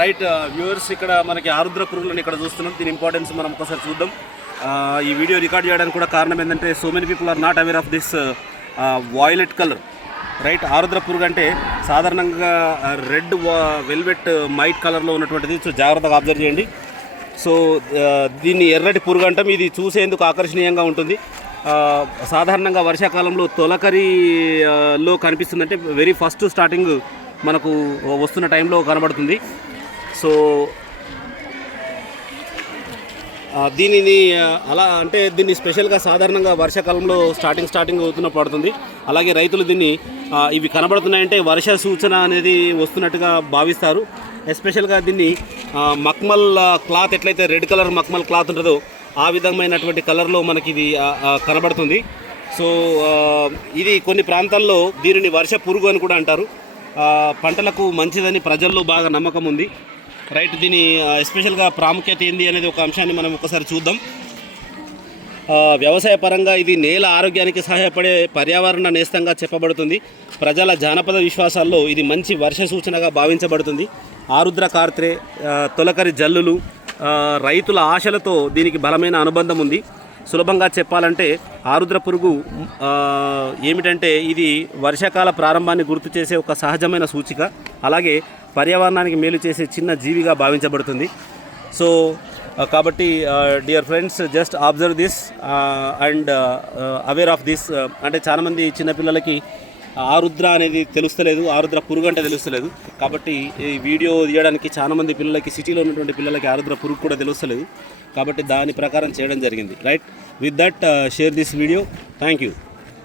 Right viewers, ఇక్కడ మనకి ఆరుద్ర పురుగులను ఇక్కడ చూస్తున్నాం. దీని ఇంపార్టెన్స్ మనం ఒకసారి చూద్దాం. ఈ వీడియో రికార్డ్ చేయడానికి కూడా కారణం ఏంటంటే so many people are not aware of this violet colour. Right, ఆరుద్ర పురుగు అంటే సాధారణంగా రెడ్ వెల్వెట్ మైట్ కలర్లో ఉన్నటువంటిది. సో జాగ్రత్తగా అబ్జర్వ్ చేయండి. సో దీన్ని ఎర్రటి పురుగు అంటాం. ఇది చూసేందుకు ఆకర్షణీయంగా ఉంటుంది. సాధారణంగా వర్షాకాలంలో తొలకరిలో కనిపిస్తుందంటే వెరీ ఫస్ట్ స్టార్టింగ్ మనకు వస్తున్న టైంలో కనబడుతుంది. సో దీనిని అలా అంటే దీన్ని స్పెషల్గా సాధారణంగా వర్షాకాలంలో స్టార్టింగ్ అవుతున్న పడుతుంది. అలాగే రైతులు దీన్ని ఇవి కనబడుతున్నాయంటే వర్ష సూచన అనేది వస్తున్నట్టుగా భావిస్తారు. ఎస్పెషల్గా దీన్ని మక్మల్ క్లాత్, ఎట్లయితే రెడ్ కలర్ మక్మల్ క్లాత్ ఉంటుందో ఆ విధమైనటువంటి కలర్లో మనకి ఇది కనబడుతుంది. సో ఇది కొన్ని ప్రాంతాల్లో దీనిని వర్ష పురుగు అని కూడా అంటారు. పంటలకు మంచిదని ప్రజల్లో బాగా నమ్మకం ఉంది. రైట్, దీని ఎస్పెషల్గా ప్రాముఖ్యత ఏంది అనేది ఒక అంశాన్ని మనం ఒకసారి చూద్దాం. వ్యవసాయ పరంగా ఇది నేల ఆరోగ్యానికి సహాయపడే పర్యావరణ నేస్తంగా చెప్పబడుతుంది. ప్రజల జానపద విశ్వాసాల్లో ఇది మంచి వర్ష సూచనగా భావించబడుతుంది. ఆరుద్ర కార్త్రే, తొలకరి జల్లులు, రైతుల ఆశలతో దీనికి బలమైన అనుబంధం ఉంది. సులభంగా చెప్పాలంటే ఆరుద్ర పురుగు ఏమిటంటే ఇది వర్షాకాల ప్రారంభాన్ని గుర్తు చేసే ఒక సహజమైన సూచిక. అలాగే పర్యావరణానికి మేలు చేసే చిన్న జీవిగా భావించబడుతుంది. సో కాబట్టి dear friends, just observe this and aware of this. అంటే చాలామంది చిన్నపిల్లలకి ఆరుద్ర అనేది తెలుస్తలేదు, ఆరుద్ర పురుగు అంటే తెలుస్తలేదు. కాబట్టి ఈ వీడియో తీయడానికి చాలామంది పిల్లలకి, సిటీలో ఉన్నటువంటి పిల్లలకి ఆరుద్ర పురుగు కూడా తెలుస్తలేదు. కాబట్టి దాని ప్రకారం చేయడం జరిగింది. Right, with that share this video. Thank you.